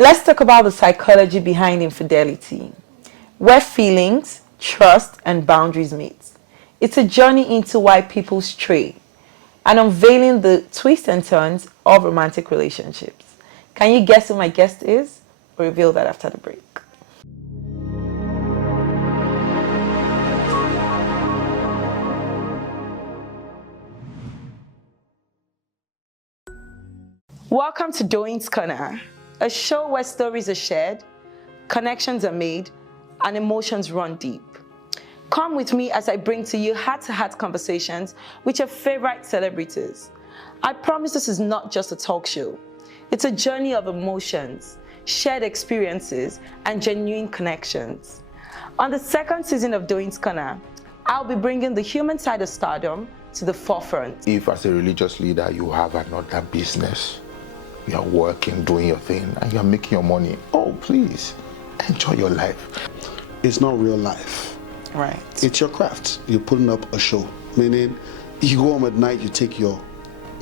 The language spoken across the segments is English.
Let's talk about the psychology behind infidelity, where feelings, trust, and boundaries meet. It's a journey into why people stray and unveiling the twists and turns of romantic relationships. Can you guess who my guest is? We'll reveal that after the break. Welcome to Doyin's Corner, a show where stories are shared, connections are made, and emotions run deep. Come with me as I bring to you heart-to-heart conversations with your favorite celebrities. I promise this is not just a talk show. It's a journey of emotions, shared experiences, and genuine connections. On the second season of Doyin's Corner, I'll be bringing the human side of stardom to the forefront. If as a religious leader you have another business, you're working, doing your thing, and you're making your money, oh please, enjoy your life. It's not real life. Right. It's your craft. You're putting up a show, meaning you go home at night, you take your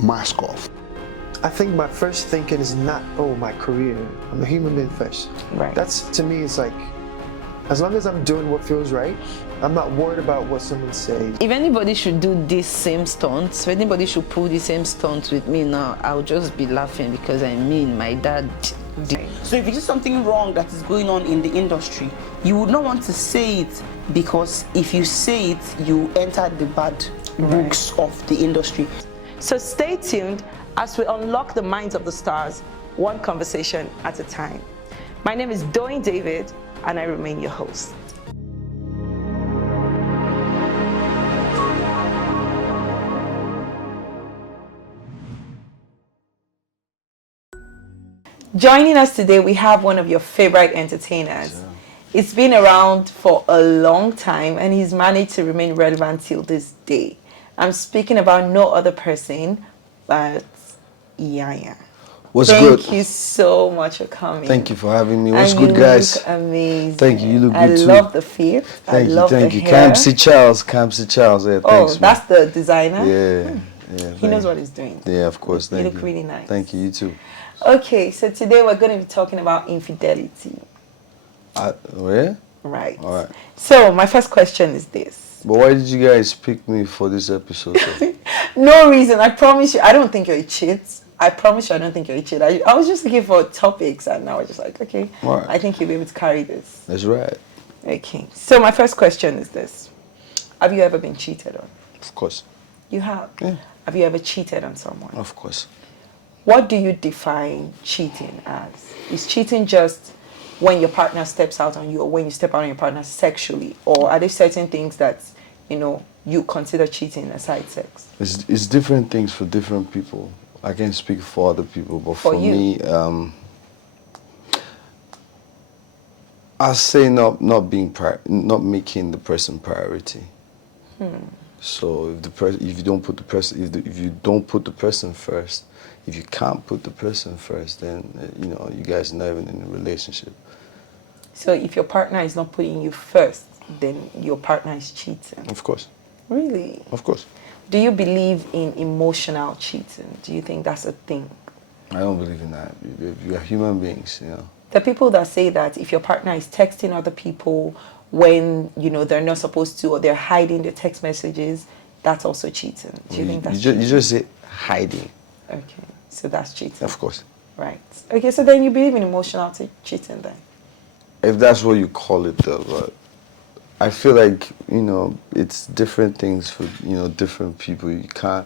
mask off. I think my first thinking is not, oh, my career. I'm a human being first. Right. That's, to me, it's like, as long as I'm doing what feels right, I'm not worried about what someone says. If anybody should do this same stunts, if anybody should pull the same stunts with me now, I'll just be laughing because I mean, my dad did. So if you see something wrong that is going on in the industry, you would not want to say it, because if you say it, you enter the bad books of the industry. So stay tuned as we unlock the minds of the stars, one conversation at a time. My name is Doyin David, and I remain your host. Joining us today, we have one of your favorite entertainers. Sure. It's been around for a long time, and he's managed to remain relevant till this day. I'm speaking about no other person but Iyanya. What's good? Thank you so much for coming. Thank you for having me. What's and good, guys? Look amazing. Thank you. You look good too. I love the fit. Thank love you. Thank the you. hair. Campsy Charles. Yeah, oh, thanks, that's the designer. Yeah. He knows what he's doing. Yeah, of course. Thank you. You look really nice. Thank you. You too. Okay, so today we're going to be talking about infidelity. Yeah? Right. All right. So my first question is this. But why did you guys pick me for this episode? No reason. I promise you, I don't think you're a cheat. I promise you, I don't think you're a cheat. I was just looking for topics, and now I was just like, okay, right. I think you'll be able to carry this. That's right. Okay. So my first question is this. Have you ever been cheated on? Of course. You have? Yeah. Have you ever cheated on someone? Of course. What do you define cheating as? Is cheating just when your partner steps out on you, or when you step out on your partner sexually? Or are there certain things that, you consider cheating aside sex? It's different things for different people. I can't speak for other people, but for me, I say not making the person priority. So if you don't put the person first, if you can't put the person first, then you guys are not even in a relationship. So if your partner is not putting you first, then your partner is cheating? Of course. Really? Of course. Do you believe in emotional cheating? Do you think that's a thing? I don't believe in that. We are human beings, The people that say that if your partner is texting other people when, they're not supposed to, or they're hiding the text messages, that's also cheating. Do you think that's cheating? You just say hiding. Okay, so that's cheating. Of course. Right. Okay, so then you believe in emotional cheating then? If that's what you call it, though, but I feel like, it's different things for, different people. You can't,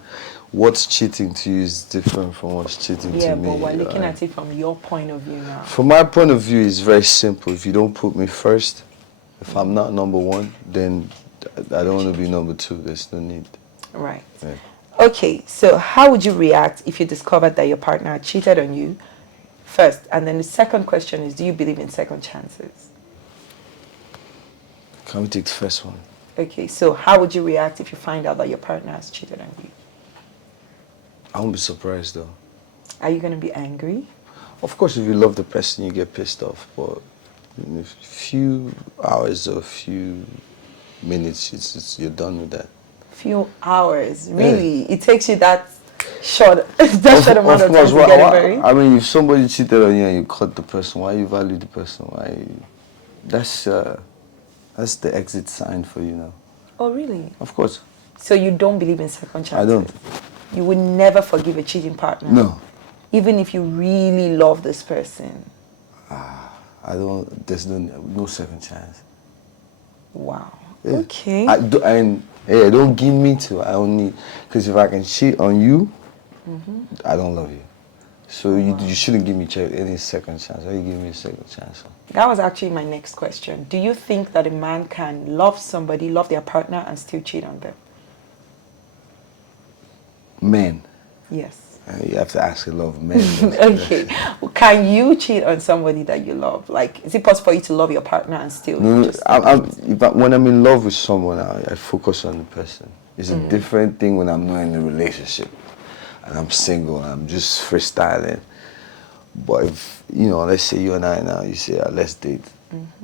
what's cheating to you is different from what's cheating to me. Yeah, but we're looking at it from your point of view now. From my point of view, it's very simple. If you don't put me first, if I'm not number one, then I don't want to be number two. There's no need. Right. Yeah. Okay, so how would you react if you discovered that your partner cheated on you first? And then the second question is, do you believe in second chances? Can we take the first one? Okay, so how would you react if you find out that your partner has cheated on you? I won't be surprised, though. Are you going to be angry? Of course, if you love the person, you get pissed off. But in a few hours or a few minutes, you're done with that. Few hours? Really? Yeah. It takes you that short, that short amount of time to get married? I mean, if somebody cheated on you and you cut the person, why you value the person? That's the exit sign for you now. Oh, really? Of course. So you don't believe in second chances? I don't. You would never forgive a cheating partner? No. Even if you really love this person? I don't. There's no second chance. Wow. Yeah. Okay. Don't give me to. I only because if I can cheat on you, I don't love you. So you shouldn't give me any second chance. Why you give me a second chance? That was actually my next question. Do you think that a man can love somebody, love their partner, and still cheat on them? Men. Yes. You have to ask a lot of men. Okay. Can you cheat on somebody that you love? Like, is it possible for you to love your partner and still? No, when I'm in love with someone, I focus on the person. It's a different thing when I'm not in a relationship and I'm single and I'm just freestyling. But if, let's say you and I now, you say, let's date.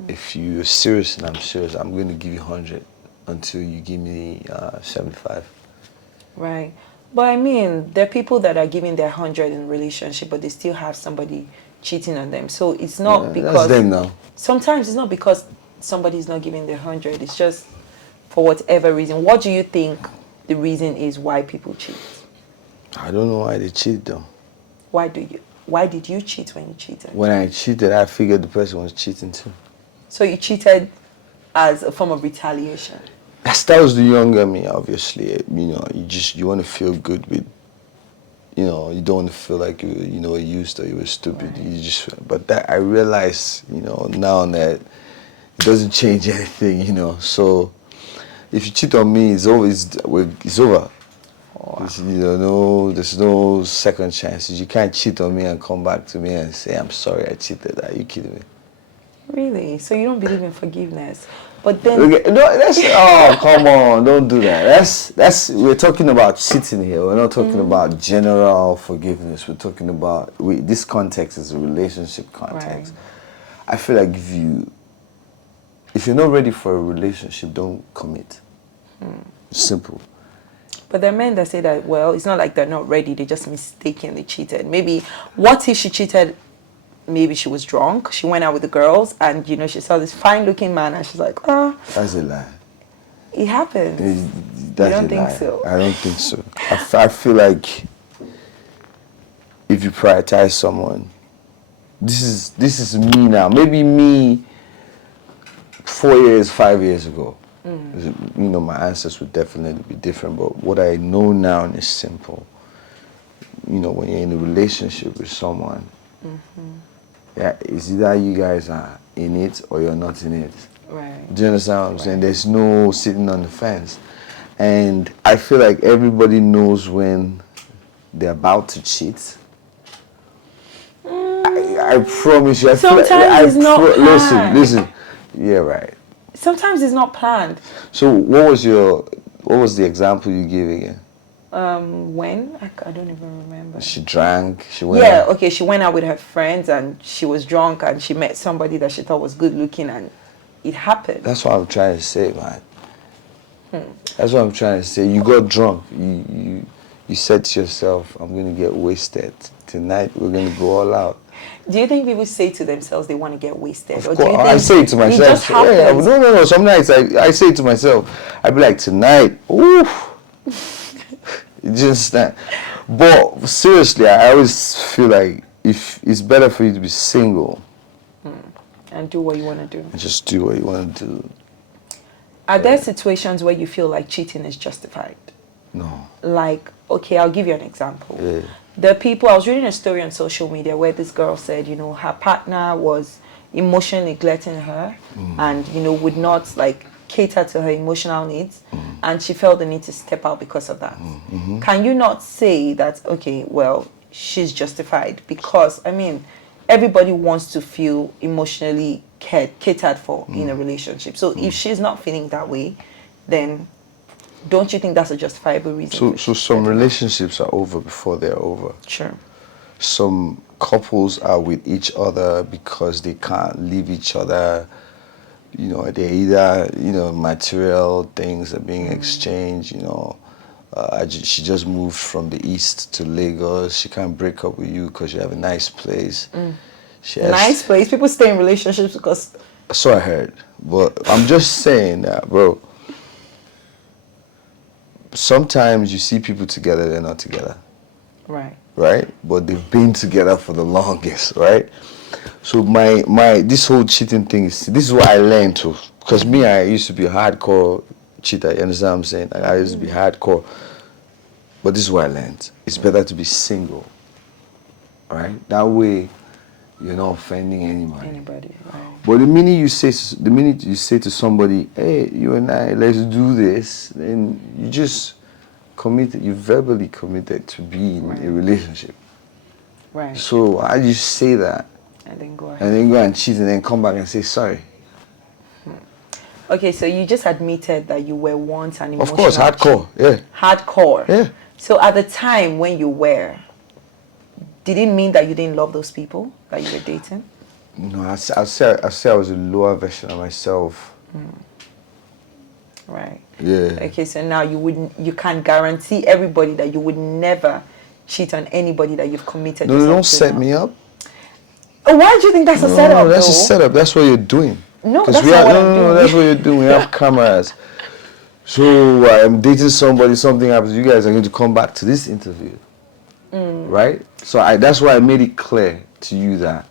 If you're serious and I'm serious, I'm going to give you 100 until you give me 75. Right. But I mean, there are people that are giving their 100 in a relationship, but they still have somebody cheating on them. So it's not because... That's them now. Sometimes it's not because somebody's not giving their 100. It's just for whatever reason. What do you think the reason is why people cheat? I don't know why they cheat though. Why did you cheat when you cheated? When I cheated, I figured the person was cheating too. So you cheated as a form of retaliation? That was the younger me, obviously. You want to feel good with, you don't want to feel like you were used or you were stupid. Right. But that I realize, now that it doesn't change anything, So if you cheat on me, it's over. It's over. Wow. There's no second chances. You can't cheat on me and come back to me and say, I'm sorry I cheated. Are you kidding me? Really? So you don't believe in forgiveness? But then... Okay, no, come on, don't do that. We're talking about cheating here. We're not talking about general forgiveness. We're talking about... this context is a relationship context. Right. I feel like if you're not ready for a relationship, don't commit. Simple. But there are men that say that, well, it's not like they're not ready. They just mistakenly cheated. Maybe, what if she cheated... Maybe she was drunk. She went out with the girls, and she saw this fine-looking man, and she's like, "Oh." That's a lie. It happens. You don't think so? I don't think so. I feel like if you prioritize someone, this is me now. Maybe me 4 years, 5 years ago. My answers would definitely be different. But what I know now is simple. When you're in a relationship with someone. Yeah, it's either you guys are in it or you're not in it. Right. Do you understand what I'm saying? There's no sitting on the fence. And I feel like everybody knows when they're about to cheat. I promise you. Sometimes it's not planned. Listen. Yeah, right. Sometimes it's not planned. So what was the example you gave again? When? I don't even remember. She drank, she went out. Okay, she went out with her friends and she was drunk and she met somebody that she thought was good looking and it happened. That's what I'm trying to say, man. That's what I'm trying to say. You got drunk. You said to yourself, I'm going to get wasted. Tonight we're going to go all out. Do you think people say to themselves they want to get wasted? Of course, I say it to myself. It just happens? No. Some nights I say it to myself. I be like, tonight, oof. Just that. But seriously, I always feel like if it's better for you to be single and do what you want to do. And just do what you want to do. Are there situations where you feel like cheating is justified? No. Like, okay, I'll give you an example. Yeah. There are people, I was reading a story on social media where this girl said, her partner was emotionally neglecting her and, would not cater to her emotional needs, and she felt the need to step out because of that. Can you not say that, okay, well, she's justified? Because, everybody wants to feel emotionally catered for in a relationship. So if she's not feeling that way, then don't you think that's a justifiable reason? So some relationships are over before they're over. Sure. Some couples are with each other because they can't leave each other. They're either, material things are being exchanged, She just moved from the east to Lagos. She can't break up with you because you have a nice place. She has, Nice place. People stay in relationships because... So I heard. But I'm just saying that, bro. Sometimes you see people together, they're not together. Right. Right? But they've been together for the longest, right? So this whole cheating thing this is what I learned too. Because me, I used to be a hardcore cheater, you understand what I'm saying? Like, I used to be hardcore. But this is what I learned. It's better to be single. Right? That way you're not offending anybody. Right. But the minute you say to somebody, hey, you and I, let's do this, then you just you verbally committed to be in a relationship. Right. So I just say that And then go and cheat and then come back and say sorry. Okay, so you just admitted that you were once an emotional... Of course, hardcore, yeah. Hardcore. Yeah. So at the time when you were, did it mean that you didn't love those people that you were dating? No, I say I was a lower version of myself. Right. Yeah. Okay, so now you can guarantee everybody that you would never cheat on anybody that you've committed No, yourself don't to set now. me up. Why do you think that's a setup? No, that's though? a setup. That's what you're doing. No, 'Cause that's we not have, what no, I'm no, doing. no, that's what you're doing. We have cameras. So I'm dating somebody, something happens. You guys are going to come back to this interview, right? So that's why I made it clear to you that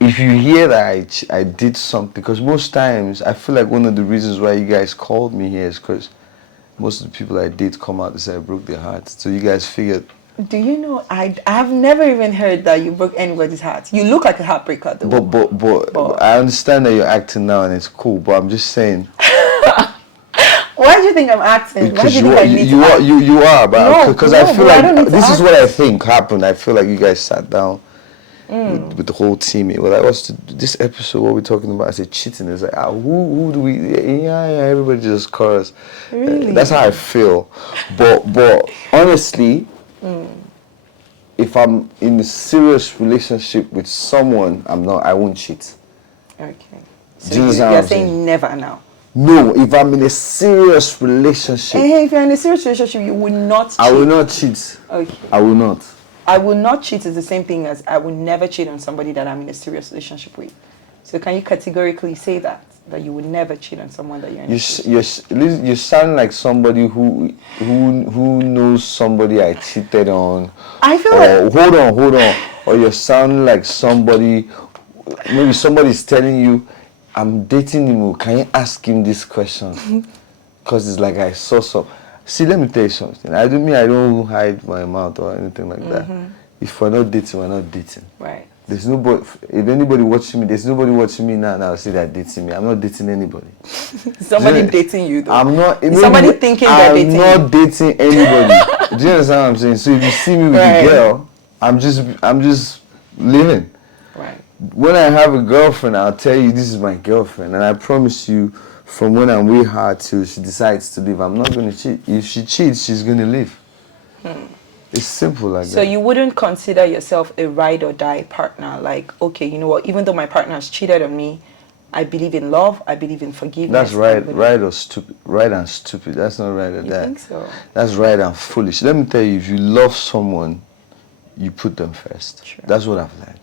if you hear that I did something, because most times I feel like one of the reasons why you guys called me here is because most of the people I date come out and say I broke their hearts. So you guys figured. Do you know, I've never even heard that you broke anybody's heart. You look like a heartbreaker though. But I understand that you're acting now and it's cool, but I'm just saying. Why do you think I'm acting? Why do Because you think I need to act? you are, but because I feel I don't like need to this is act. what I think happened. I feel like you guys sat down with the whole team. Well, like, this episode? What we're talking about? I said cheating. It's like, who do we? Yeah, everybody just chorus. Really? That's how I feel. But honestly, if I'm in a serious relationship with someone, I won't cheat. Okay. Do So you understand what you're I'm saying never now. No, if I'm in a serious relationship, If you're in a serious relationship, you will not cheat. I will not cheat. Okay. I will not. I will not cheat is the same thing as I will never cheat on somebody that I'm in a serious relationship with. So can you categorically say that you would never cheat on someone that you're in a relationship? You sound like somebody who knows somebody I cheated on. I feel like... Hold on. Or you sound like somebody, maybe somebody's telling you, I'm dating him, can you ask him this question? Because it's like I saw some. See, let me tell you something. I don't hide my mouth or anything like that. If we're not dating, we're not dating. Right. There's nobody, if anybody watching me, there's nobody watching me now say they're dating me. I'm not dating anybody. Somebody dating you though. I'm not. Somebody thinking they're dating you. I'm not dating anybody. Do you understand what I'm saying? So if you see me with a girl, I'm just living. Right. When I have a girlfriend, I'll tell you this is my girlfriend, and I promise you, from when I'm with her till she decides to leave, I'm not going to cheat. If she cheats, she's going to leave. It's simple like that. So you wouldn't consider yourself a ride or die partner? Like, okay, you know what? Even though my partner has cheated on me, I believe in love. I believe in forgiveness. That's right or stupid. Right and stupid. That's not right or die. You think so? That's right and foolish. Let me tell you, if you love someone, you put them first. Sure. That's what I've learned.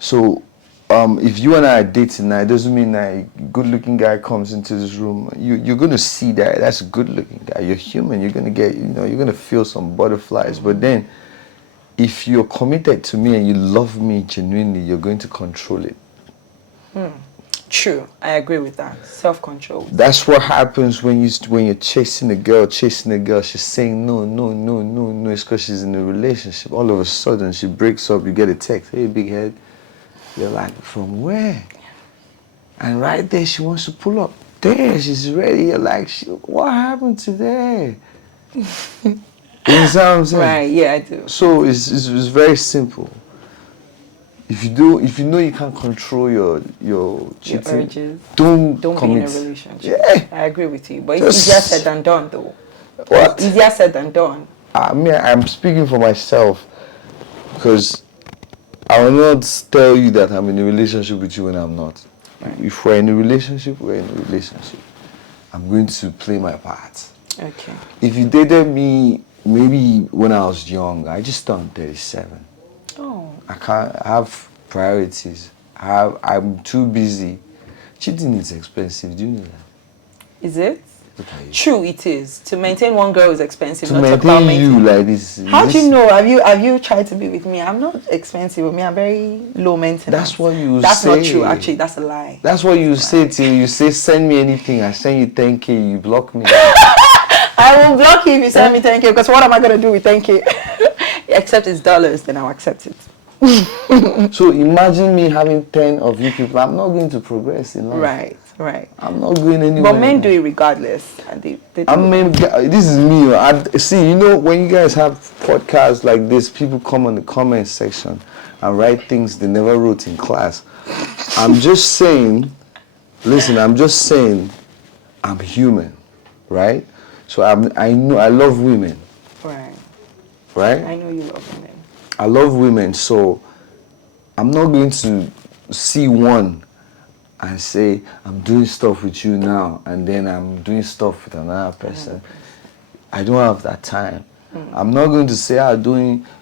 So, if you and I are dating now, it doesn't mean that a good-looking guy comes into this room. You're going to see that that's a good-looking guy. You're human. You're going to get, you're going to feel some butterflies. But then, if you're committed to me and you love me genuinely, you're going to control it. True. I agree with that. Self-control. That's what happens when you're chasing a girl. She's saying no. It's because she's in a relationship. All of a sudden, she breaks up. You get a text. Hey, big head. You're like, from where? And right there, she wants to pull up. There, she's ready. You're like, what happened today? You understand what I'm saying? Right, yeah, I do. So it's very simple. If you know you can't control your cheating, urges. don't Don't commit. be in a relationship. Yeah. I agree with you. But it's easier said than done, though. What? Easier said than done. I mean, I'm speaking for myself because I will not tell you that I'm in a relationship with you when I'm not. Right. If we're in a relationship, we're in a relationship. I'm going to play my part. Okay. If you dated me maybe when I was young, I just turned 37. Oh. I can't have priorities. I'm too busy. Cheating is expensive. Do you know that? Is it? Look at you. True, it is. To maintain one girl is expensive. To Not talk about maintain you maintain. like this. How do you know? Have you tried to be with me? I'm not expensive with me. I'm very low maintenance. That's what you That's say. not true. Actually, that's a lie. That's what you say till you say send me anything. I send you 10K. You block me. I will block you if you send me 10K, because what am I going to do with 10K? Except it's dollars, then I'll accept it. So imagine me having 10 of you people. I'm not going to progress in life. Right. I'm not going anywhere. But men do it regardless. And they do I mean, this is me. See, you know, when you guys have podcasts like this, people come on the comment section and write things they never wrote in class. I'm just saying, listen, I'm just saying I'm human, right? So I know I love women. Right? I know you love women. I love women, so I'm not going to see one and say, I'm doing stuff with you now, and then I'm doing stuff with another person. I don't have that time. I'm not going to say,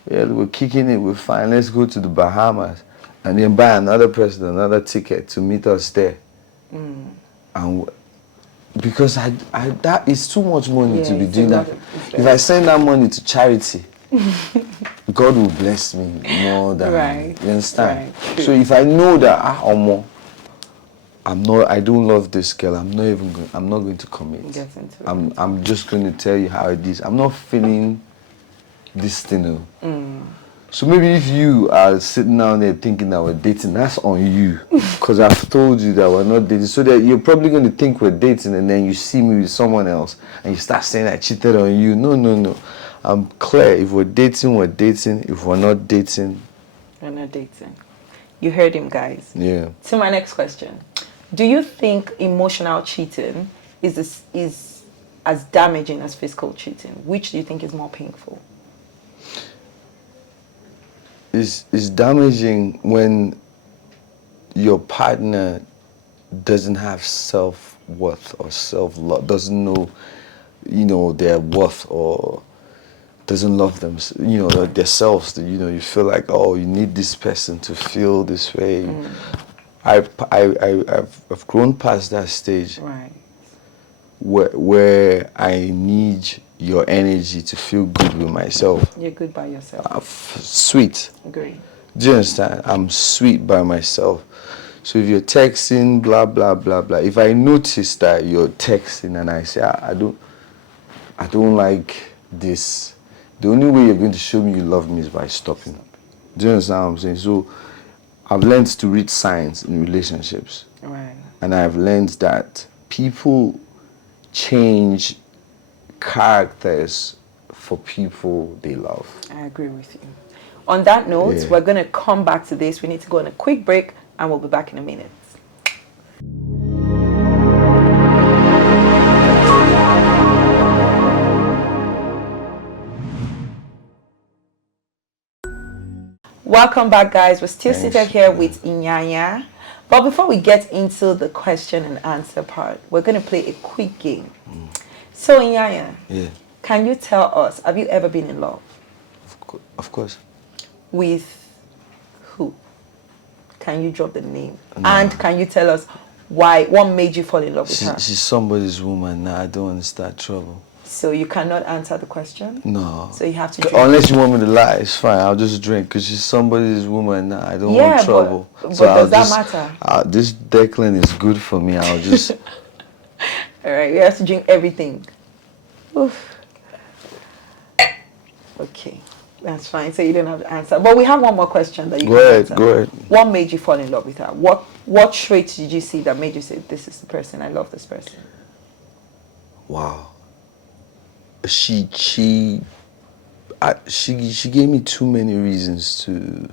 we're kicking it, we're fine, let's go to the Bahamas, and then buy another person another ticket to meet us there. And because that is too much money to be doing that. If I send that money to charity, God will bless me more than you understand. Right. So if I know that I don't love this girl, I'm not going to commit. Get into it. I'm just going to tell you how it is. I'm not feeling this thing. So maybe if you are sitting down there thinking that we're dating, that's on you. Because I've told you that we're not dating. So that you're probably going to think we're dating, and then you see me with someone else and you start saying I cheated on you. No. I'm clear. If we're dating, we're dating. If we're not dating, we're not dating. You heard him, guys. Yeah. So my next question. Do you think emotional cheating is as damaging as physical cheating? Which do you think is more painful? It's damaging when your partner doesn't have self-worth or self-love, doesn't know, their worth, or doesn't love them, themselves. You feel like, you need this person to feel this way. I've grown past that stage. Right. Where I need your energy to feel good with myself. You're good by yourself. Sweet. Agree. Do you understand? I'm sweet by myself. So if you're texting, blah, blah, blah, blah, if I notice that you're texting and I say, I don't like this, the only way you're going to show me you love me is by stopping. Do you understand what I'm saying? So I've learned to read signs in relationships. Right. And I've learned that people change characters for people they love. I agree with you. On that note, we're going to come back to this. We need to go on a quick break, and we'll be back in a minute. Welcome back, guys. We're still seated here with Iyanya. But before we get into the question and answer part, we're going to play a quick game. So, Iyanya, can you tell us, have you ever been in love? Of course. With who? Can you drop the name? No. And can you tell us what made you fall in love with her? She's somebody's woman now. I don't want to start trouble. So you cannot answer the question? No. So you have to drink. Unless you want me to lie, it's fine. I'll just drink because she's somebody's woman now. I don't want trouble. But does that matter? This Declan is good for me. I'll just... All right, you have to drink everything. Oof. Okay, that's fine. So you don't have to answer. But we have one more question that you can answer. Go ahead. What made you fall in love with her? What traits did you see that made you say, this is the person, I love this person? Wow. She gave me too many reasons to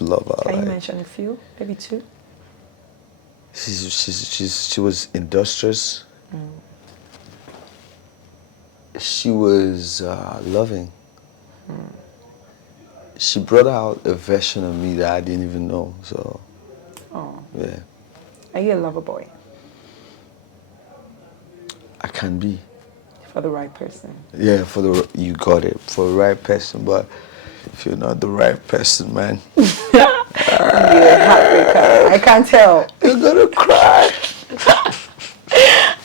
love her. Can you mention a few? Maybe two? She was industrious. She was loving. She brought out a version of me that I didn't even know. So, yeah. Are you a lover boy? I can be. For the right person. Yeah, you got it, for the right person. But if you're not the right person, man, You're a heartbreaker. I can't tell. you're gonna cry.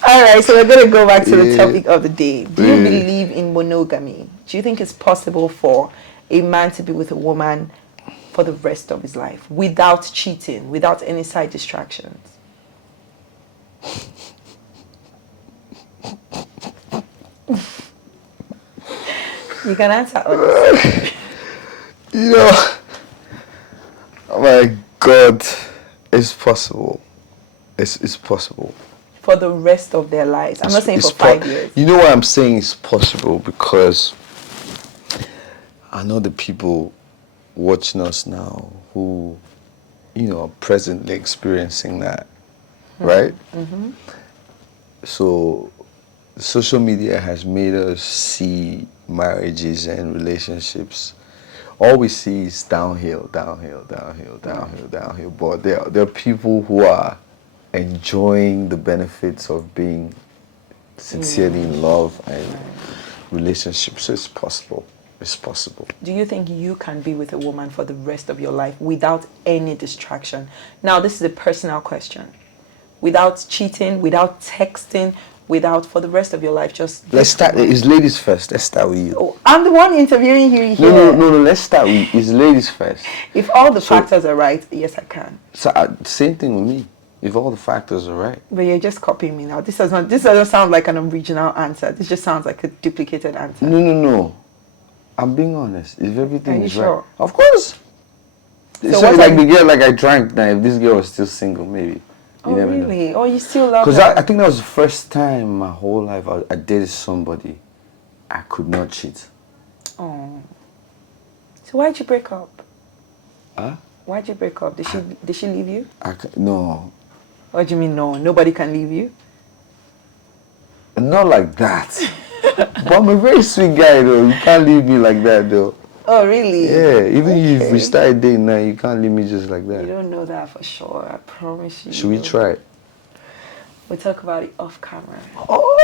All right, so we're going to go back to the topic of the day. Do you believe in monogamy? Do you think it's possible for a man to be with a woman for the rest of his life without cheating, without any side distractions? You can answer honestly. You know, oh my God, it's possible. It's possible. For the rest of their lives. I'm not saying for 5 years. You know why I'm saying it's possible? Because I know the people watching us now who, are presently experiencing that, right? Mm-hmm. So social media has made us see marriages and relationships. All we see is downhill. But there are people who are enjoying the benefits of being sincerely in love and relationships. So it's possible. It's possible. Do you think you can be with a woman for the rest of your life without any distraction? Now, this is a personal question. Without cheating, without texting, for the rest of your life, just... Let's start. It's ladies first. Let's start with you. Oh, I'm the one interviewing you here. No. Let's start with it's ladies first. If all the factors are right, yes, I can. So same thing with me. If all the factors are right. But you're just copying me now. This doesn't sound like an original answer. This just sounds like a duplicated answer. No. I'm being honest. If everything is sure? right, of course. So like the girl, like I drank now. If this girl was still single, maybe. You never really? know. Oh, you still love her? Because I think that was the first time my whole life I dated somebody I could not cheat. Oh. So why'd you break up? Huh? Why'd you break up? Did she leave you? No. What do you mean no? Nobody can leave you? Not like that. But I'm a very sweet guy though. You can't leave me like that though. Oh, really? Yeah, even if we started dating now, you can't leave me just like that. You don't know that for sure, I promise you. Should we try it? We'll talk about it off camera. Oh!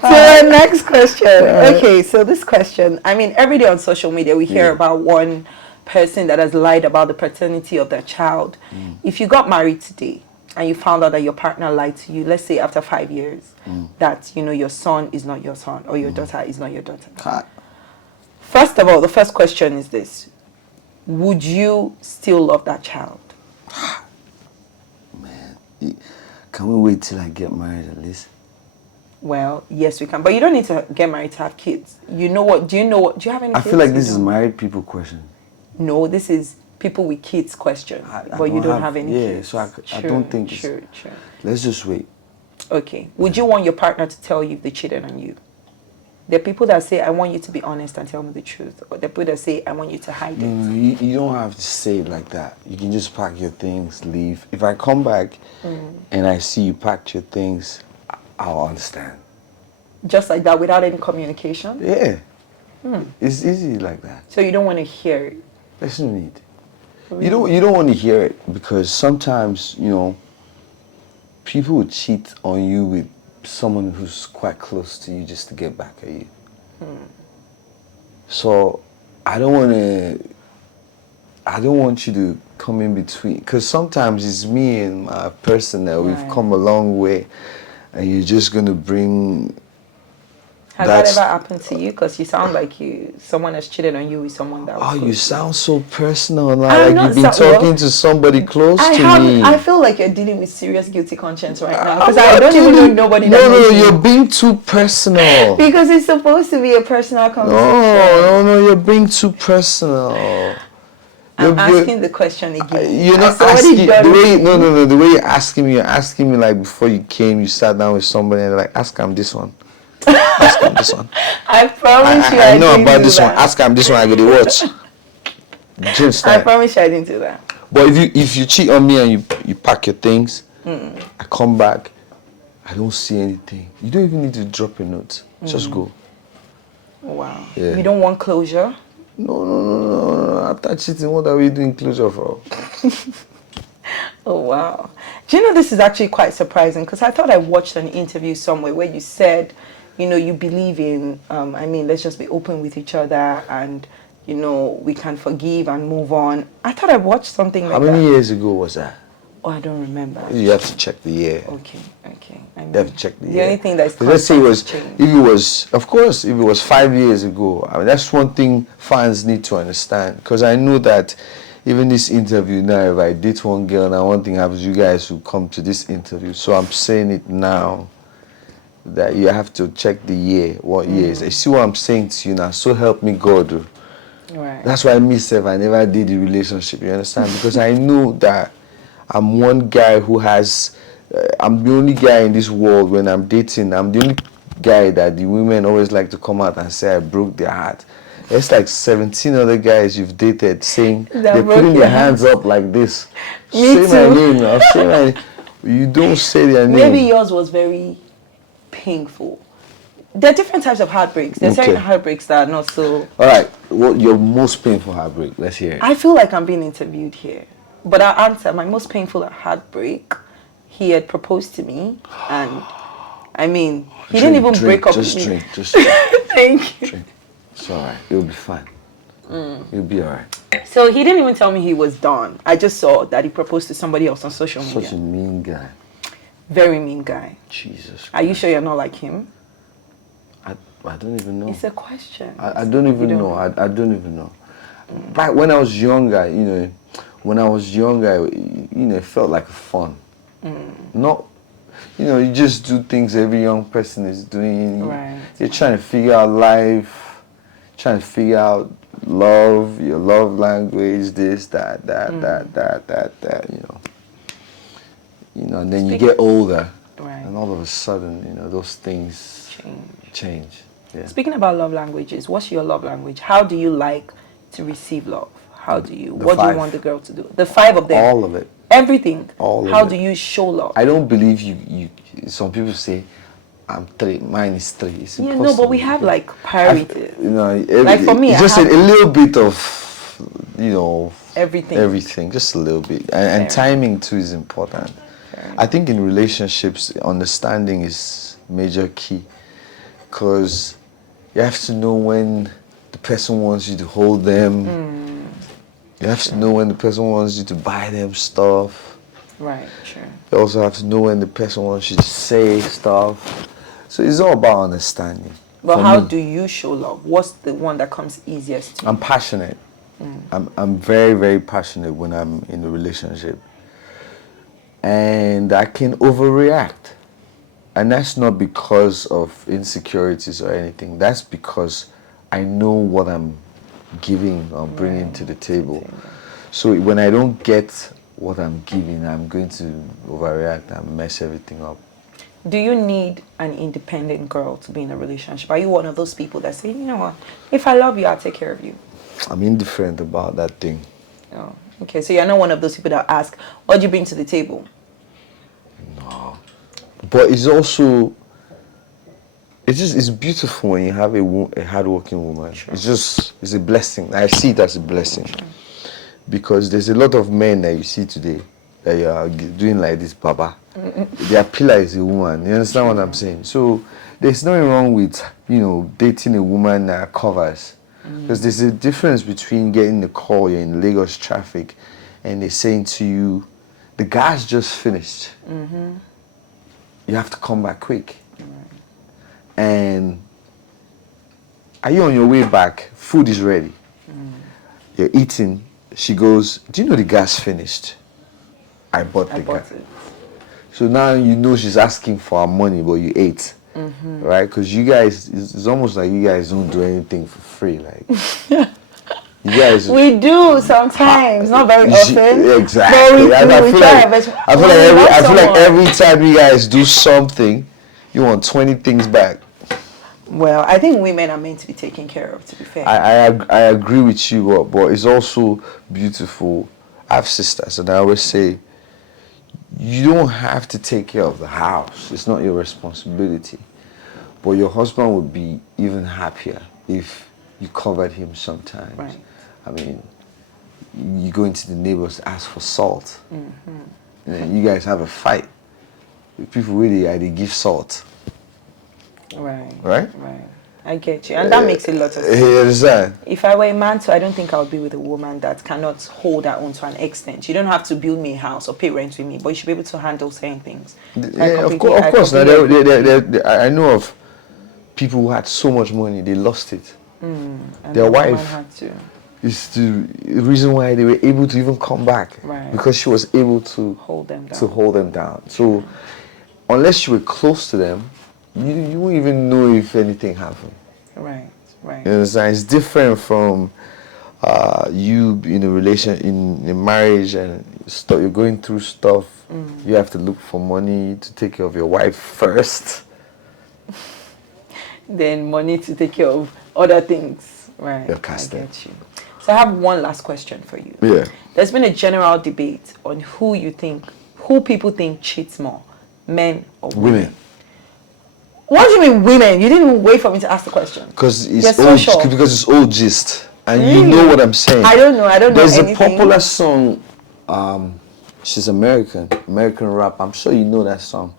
So the next question. Okay, so this question, I mean, every day on social media we hear about one person that has lied about the paternity of their child. If you got married today and you found out that your partner lied to you, let's say after 5 years, that, your son is not your son or your daughter is not your daughter. First of all, the first question is this. Would you still love that child? Man, can we wait till I get married at least? Well, yes, we can. But you don't need to get married to have kids. Do you have any kids? I feel like this is married people question. No, this is people with kids question. But you don't have any kids. So I don't think it's... True. Let's just wait. Okay. Would you want your partner to tell you if they cheated on you? There are people that say, I want you to be honest and tell me the truth. Or there are people that say, I want you to hide it. No, you don't have to say it like that. You can just pack your things, leave. If I come back and I see you packed your things, I'll understand. Just like that, without any communication? Yeah. It's easy like that. So you don't want to hear it? There's no need. Really? You don't want to hear it because sometimes, people would cheat on you with someone who's quite close to you just to get back at you. So I don't want you to come in between, because sometimes it's me and my person that we've come a long way, and you're just going to bring... Has that ever happened to you? Because you sound like someone has cheated on you with someone that was close. You sound so personal now, like you've been talking to somebody close to me. I feel like you're dealing with serious guilty conscience right now, because I don't even know nobody that knows you. No, you're being too personal. Because it's supposed to be a personal conversation. No, you're being too personal. I'm asking the question again. You're not asking the way you're asking me like before you came, you sat down with somebody and like, ask him this one. Ask him this one. I promise you I know about this one. Ask him this one. I got to watch. I promise you I didn't do that. But if you cheat on me and you pack your things, I come back, I don't see anything. You don't even need to drop a note. Just go. Wow. Yeah. You don't want closure? No. After cheating, what are we doing closure for? Oh, wow. Do you know this is actually quite surprising because I thought I watched an interview somewhere where you said, you know, you believe in, let's just be open with each other and, you know, we can forgive and move on. I thought I watched something How like many that. years ago was that? Oh, I don't remember. You have to check the year. Okay. You have to check the year. The only thing that's let's say constant is change. if it was, of course, if it was 5 years ago, I mean, that's one thing fans need to understand. Because I know that even this interview now, if I date one girl and one thing happens, you guys will come to this interview. So I'm saying it now that you have to check the year, what years. You see what I'm saying to you now? So help me God. Right. That's why myself, I never did the relationship, you understand? Because I know that I'm one guy who has, I'm the only guy in this world when I'm dating, I'm the only guy that the women always like to come out and say I broke their heart. It's like 17 other guys you've dated saying they're putting their hands up like this. Me say too. My name now, say my name. You don't say their name. Maybe yours was very painful. There are different types of heartbreaks. There are certain heartbreaks that are not so... All right, what your most painful heartbreak? Let's hear it. I feel like I'm being interviewed here. But I'll answer. My most painful heartbreak, he had proposed to me. And, he didn't even break up with me. Just drink. Thank you. Drink. It's all right. You'll be fine. You'll be all right. So he didn't even tell me he was done. I just saw that he proposed to somebody else on social media. Such a mean guy. Very mean guy. Jesus. Are you sure you're not like him? I don't even know. It's a question. I don't even know. I don't even know. Back when I was younger, it felt like fun. Not, you just do things every young person is doing. Right. You're trying to figure out life, trying to figure out love, your love language, this, that, and then you get older, Right. and all of a sudden, those things change. Yeah. Speaking about love languages, what's your love language? How do you like to receive love? What do you want the girl to do? The 5 of them. All of it. Everything. All of How it. do you show love? I don't believe you. Some people say, I'm 3, mine is 3. It's impossible. No, but we have like priorities. Like for me, it's just a little bit of, everything. Everything, just a little bit. And timing too is important. I think in relationships, understanding is major key. Because you have to know when the person wants you to hold them. You have to know when the person wants you to buy them stuff. Right, sure. You also have to know when the person wants you to say stuff. So it's all about understanding. But how do you show love? What's the one that comes easiest to you? I'm passionate. I'm very, very passionate when I'm in a relationship. And I can overreact. And that's not because of insecurities or anything. That's because I know what I'm giving or bringing to the table. So when I don't get what I'm giving, I'm going to overreact and mess everything up. Do you need an independent girl to be in a relationship? Are you one of those people that say, you know what, if I love you, I'll take care of you? I'm indifferent about that thing. Oh, okay. So you're not one of those people that ask, what do you bring to the table? No. But it's also, it's beautiful when you have a hardworking woman. Sure. It's a blessing. I see it as a blessing. Sure. Because there's a lot of men that you see today that you are doing like this, Baba. Their pillar is a woman. You understand what I'm saying? So there's nothing wrong with, dating a woman that covers. Because there's a difference between getting the call, you're in Lagos traffic, and they're saying to you, the gas just finished. You have to come back quick. And are you on your way back? Food is ready. You're eating. She goes, do you know the gas finished? I bought the gas. So now she's asking for her money, but you ate. Right? Because you guys, it's almost like you guys don't do anything for free. Like, you guys. We do sometimes, not very often. Exactly. I feel like every time you guys do something, you want 20 things back. Well, I think women are meant to be taken care of, to be fair. I agree with you, but it's also beautiful. I have sisters, and I always say, you don't have to take care of the house. It's not your responsibility. But your husband would be even happier if you covered him sometimes. Right. I mean, you go into the neighbors, ask for salt. and then you guys have a fight. People really they give salt. Right. Right? Right. I get you. And that makes a lot of sense. You understand? If I were a man too, I don't think I would be with a woman that cannot hold her own to an extent. You don't have to build me a house or pay rent with me, but you should be able to handle certain things. Yeah, of course. Now, I know of people who had so much money, they lost it. And Their the woman wife had to. is the reason why they were able to even come back. Right. Because she was able to Hold them down. hold them down. So unless you were close to them, you won't even know if anything happened. Right. Right. You understand? It's different from you in a relation, in a marriage, and you're going through stuff. You have to look for money to take care of your wife first. Then money to take care of other things. Right. Your I casting. get you. So I have one last question for you. Yeah. There's been a general debate on who people think cheats more, men or women. What do you mean women? You didn't even wait for me to ask the question. Because it's You're so old. sure. Because it's old gist, and you Really? know what I'm saying. I don't know. There's anything. a popular song. She's American rap. I'm sure you know that song.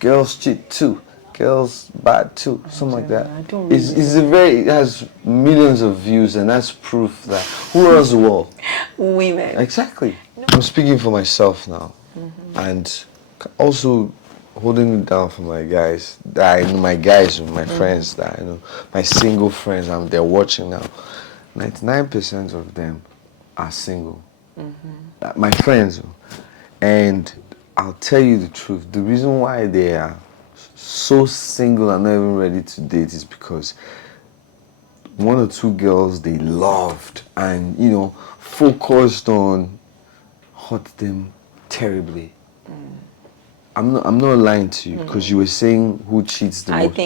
Girls cheat too. Girls bad too. Something like that. I don't really It has millions of views, and that's proof that who runs the world? Women. Exactly. I'm speaking for myself now, and also holding it down for my guys that I know, my friends that I know, my single friends. They're watching now. 99% of them are single. My friends, and I'll tell you the truth. The reason why they are so single and not even ready to date is because one or two girls they loved and focused on hurt them terribly. I'm not lying to you because you were saying who cheats the most.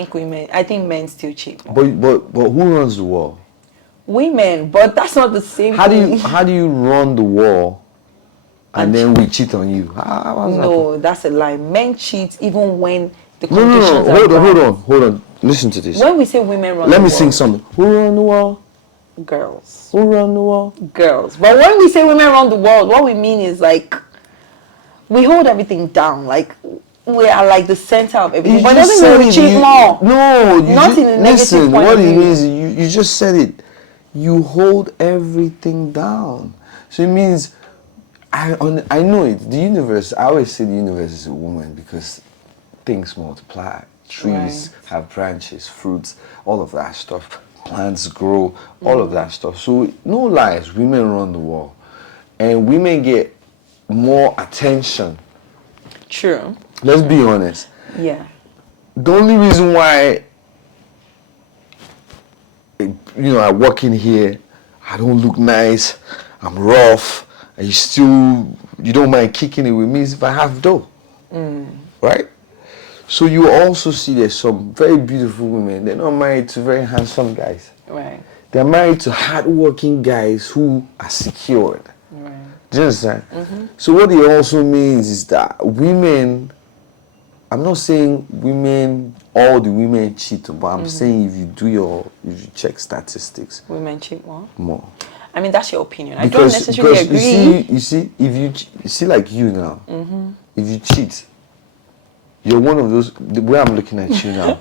I think men still cheat more. But who runs the war? Women, but that's not the same thing. How do you run the war and then we cheat on you? No, that's a lie. Men cheat even when the No. conditions are Hold on. Listen to this. When we say women run Let the me world, sing something. Who run the war? girls. Who run the war? Girls. But when we say women run the world, what we mean is like we hold everything down. Like we are like the center of everything. But it doesn't mean we cheat more. No, Not in a negative listen, point what of it view. means, you just said it. You hold everything down. So it means, I know it. The universe, I always say the universe is a woman because things multiply. Trees have branches, fruits, all of that stuff. Plants grow, all of that stuff. So no lies, women run the world. And women get more attention. True. Let's be honest. Yeah. The only reason why I walk in here, I don't look nice, I'm rough, and you don't mind kicking it with me is if I have dough. Right? So you also see there's some very beautiful women. They're not married to very handsome guys. Right. They're married to hardworking guys who are secured. Right. Do you understand? So what it also means is that women, I'm not saying all the women cheat, but I'm saying if you check statistics. Women cheat more. More. I mean, that's your opinion. I don't necessarily agree. You see, if you see like you now, if you cheat, you're one of those. The way I'm looking at you now,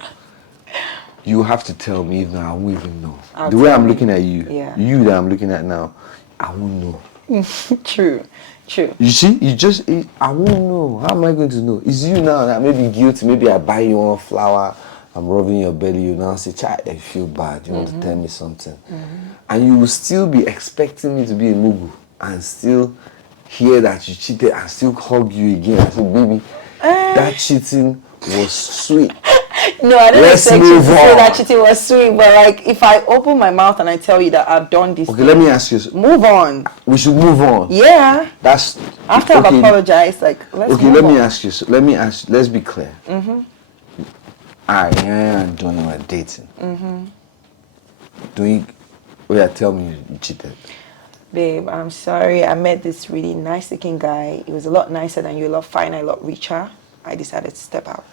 you have to tell me if now I won't even know. The way I'm looking at you, you that I'm looking at now, I won't know. True. You see, I won't know. How am I going to know? It's you now that may be guilty. Maybe I buy you one flower, I'm rubbing your belly, you now say, child, I feel bad. You want to tell me something. And you will still be expecting me to be a mugu and still hear that you cheated and still hug you again and say, baby, that cheating was sweet. No, I don't expect you to say on. that cheating was sweet, but like if I open my mouth and I tell you that I've done this, Okay, let me ask you. Move on. We should move on. Yeah. That's after I've apologized, like let's okay, move let on. me ask you. Let's be clear. Iyanya and Doyin were dating. Tell me you cheated. Babe, I'm sorry. I met this really nice looking guy. He was a lot nicer than you, a lot finer, a lot richer. I decided to step out.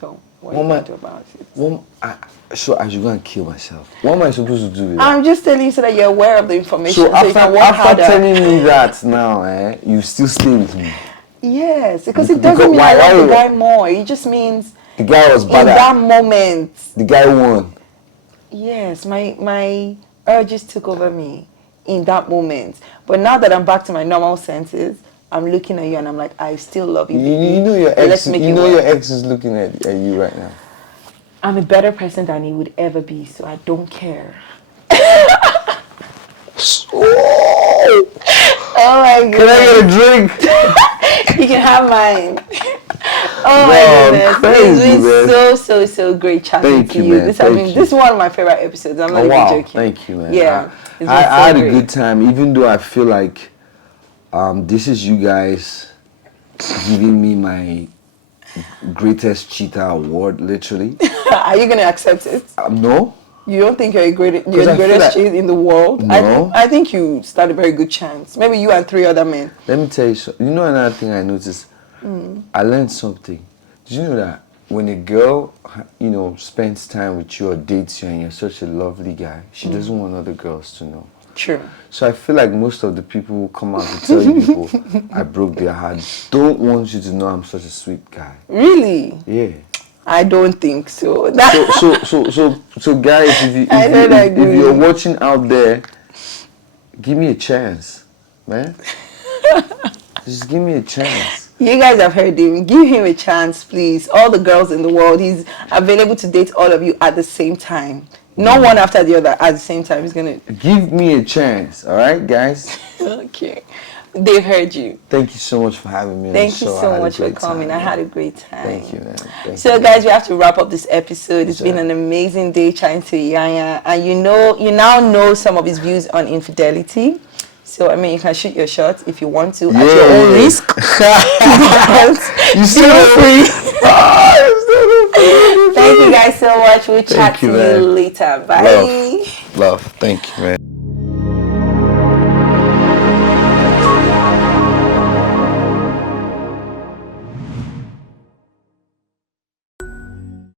So what are you going to do about it? So I should go and kill myself. What am I supposed to do with that? I'm just telling you so that you're aware of the information. So you can work after harder. telling me that now, you still stay with me. Yes, because it doesn't mean I love the guy more. It just means the guy was bad in that moment. The guy won. Yes, my urges took over me in that moment. But now that I'm back to my normal senses, I'm looking at you and I'm like, I still love you. You know your ex. Your ex is looking at you right now. I'm a better person than he would ever be, so I don't care. Oh my god! Can I get a drink? You can have mine. Oh my goodness! It's been so great chatting to you. This is one of my favorite episodes. I'm not even joking. Thank you, man. Yeah, I had a good time, even though I feel like this is you guys giving me my greatest cheater award, literally. Are you gonna accept it? No. You don't think you're the greatest cheat in the world? No. I think you stand a very good chance. Maybe you and 3 other men. Let me tell you something. You know another thing I noticed? I learned something. Did you know that when a girl, spends time with you or dates you and you're such a lovely guy, she doesn't want other girls to know? True. So I feel like most of the people who come out to tell you people I broke their heart don't want you to know I'm such a sweet guy. Really? Yeah. I don't think so. So guys, if you're watching out there, give me a chance, man. Just give me a chance. You guys have heard him. Give him a chance, please. All the girls in the world, he's available to date all of you at the same time. Not one after the other at the same time. He's gonna give me a chance. All right, guys. Okay. They've heard you. Thank you so much for having me. Thank you so much for coming. I had a great time. Thank you, man. So, guys, we have to wrap up this episode. It's been an amazing day chatting to Iyanya, and you now know some of his views on infidelity. So, I mean, you can shoot your shot if you want to at your own risk. You still free. Thank you guys so much. We'll chat to you later. Bye. Love. Thank you, man.